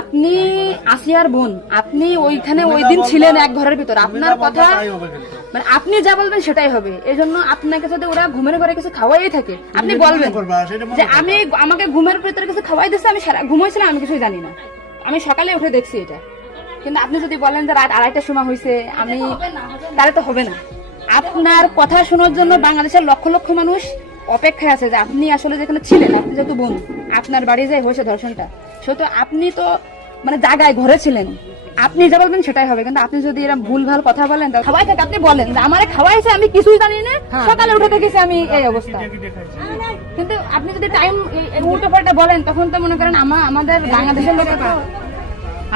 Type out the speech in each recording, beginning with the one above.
আপনি আসিয়ার বোন, আপনি ওইখানে ওই দিন ছিলেন এক ঘরের ভিতর, আপনার কথা মানে আপনি যা বলবেন সেটাই হবে। এই জন্য আপনাকে যদি ওরা ঘুমের ঘরে কিছু খাওয়াই থাকে আপনি বলবেন যে আমাকে ঘুমের ভিতরে কিছু খাওয়াই দিচ্ছে, আমি ঘুমাইছিলাম, আমি কিছুই জানি না, আমি সকালে উঠে দেখছি এটা। কিন্তু আপনি যদি বলেন যে রাত 2:30টার সময় হয়েছে, আমি তাহলে তো হবে না। আপনার কথা শোনার জন্য বাংলাদেশের লক্ষ লক্ষ মানুষ অপেক্ষায় আছে যে আপনি আসলে যেখানে ছিলেন, আপনি যেহেতু বোন, আপনার বাড়ি যে হয়েছে ধর্ষণটা, সেহেতু আপনি তো মানে জায়গায় ঘরে ছিলেন, আপনি যা বলবেন সেটাই হবে। কিন্তু আপনি যদি এরকম ভুলভাল কথা বলেন, খাওয়াই থাকে, আপনি বলেন যে আমারে খাওয়াইছে, আমি কিছুই জানি না, সকালে উঠে দেখেছি আমি এই অবস্থা। কিন্তু আপনি যদি টাইম উল্টো পাল্টা বলেন, তখন তো মনে করেন আমাদের বাংলাদেশের লোকের,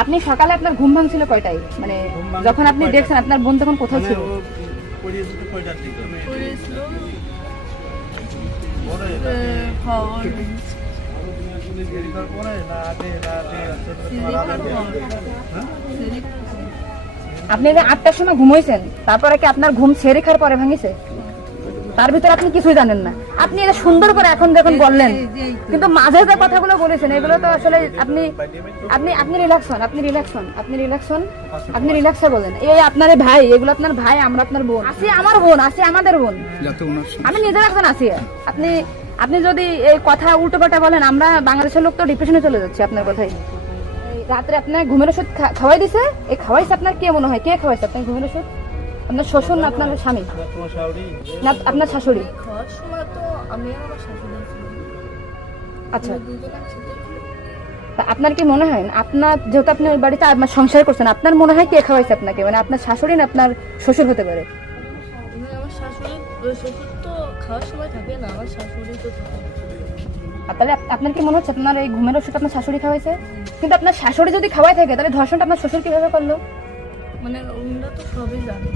আপনি সকালে আপনার ঘুম ভাঙছিল কয়টায়, মানে যখন আপনি দেখছেন আপনার বোন তখন কোথায় ছিল? আপনি 8টার সময় ঘুমাইছেন, তারপরে কি আপনার ঘুম ছেড়ে খাওয়ার পরে ভাঙিছে? তার ভিতরে আপনি কিছুই জানেন না। আপনি এটা সুন্দর করে এখন যখন বললেন, কিন্তু মাঝে যে কথাগুলো বলেছেন এগুলো তো আসলে আপনি আপনি আপনি রিল্যাক্স হন, আপনি রিল্যাক্স হন, আপনি রিল্যাক্স হন, আপনি রিল্যাক্সে বলেন। এই আপনার ভাই, এগুলো আপনার ভাই, আমরা আপনার বোন, আসি আমার বোন, আসি আমাদের বোন, আমি নিজের একজন আসি। আপনি আপনি যদি এই কথা উল্টো পাল্টা বলেন, আমরা বাংলাদেশের লোক তো ডিপ্রেশনে চলে যাচ্ছি আপনার কথাই। রাত্রে আপনার ঘুমের ওষুধ খাওয়াই দিছে, এই খাওয়াইছে আপনার কে মনে হয়, কে খাওয়াইছে আপনার ঘুমের ওষুধ? আপনার শ্বশুর না আপনার স্বামী না আপনার শাশুড়ি? আচ্ছা, আপনার কি মনে হয়, আপনার যেহেতু আপনি ওই বাড়িতে সংসার করছেন, আপনার মনে হয় কে খাওয়াইছে আপনাকে, মানে আপনার শাশুড়ি না আপনার শ্বশুর হতে পারে? তাহলে আপনার কি মনে হচ্ছে আপনার এই ঘুমের ওষুধ আপনার শাশুড়ি খাওয়াইছে? কিন্তু আপনার শাশুড়ি যদি খাওয়াই থাকে, তাহলে ধর্ষণটা আপনার শ্বশুর কিভাবে করলো? মানে ওরা তো সবই জানে।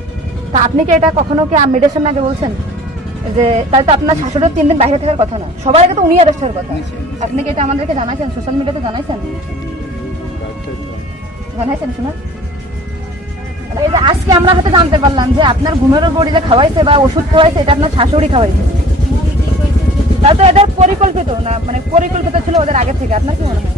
তা আপনি কি এটা কখনো কি মিডিয়ার সামনে আগে বলছেন যে তাই তো আপনার শাশুড়ির 3 দিন বাইরে থাকার কথা না, সবার আগে তো উনি অ্যারেস্ট হওয়ার কথা? আপনি কি এটা আমাদেরকে জানাইছেন, সোশ্যাল মিডিয়াতে জানাইছেন? জানাইছেন শোনা? এই যে আজকে আমরা হয়তো জানতে পারলাম যে আপনার ঘুমের বড়ি যে খাওয়াইছে বা ওষুধ খাওয়াইছে, এটা আপনার শাশুড়ি খাওয়াইছে, তাই তো এটা পরিকল্পিত না, মানে পরিকল্পিত ছিল ওদের আগে থেকে? আপনার কি মনে হয়?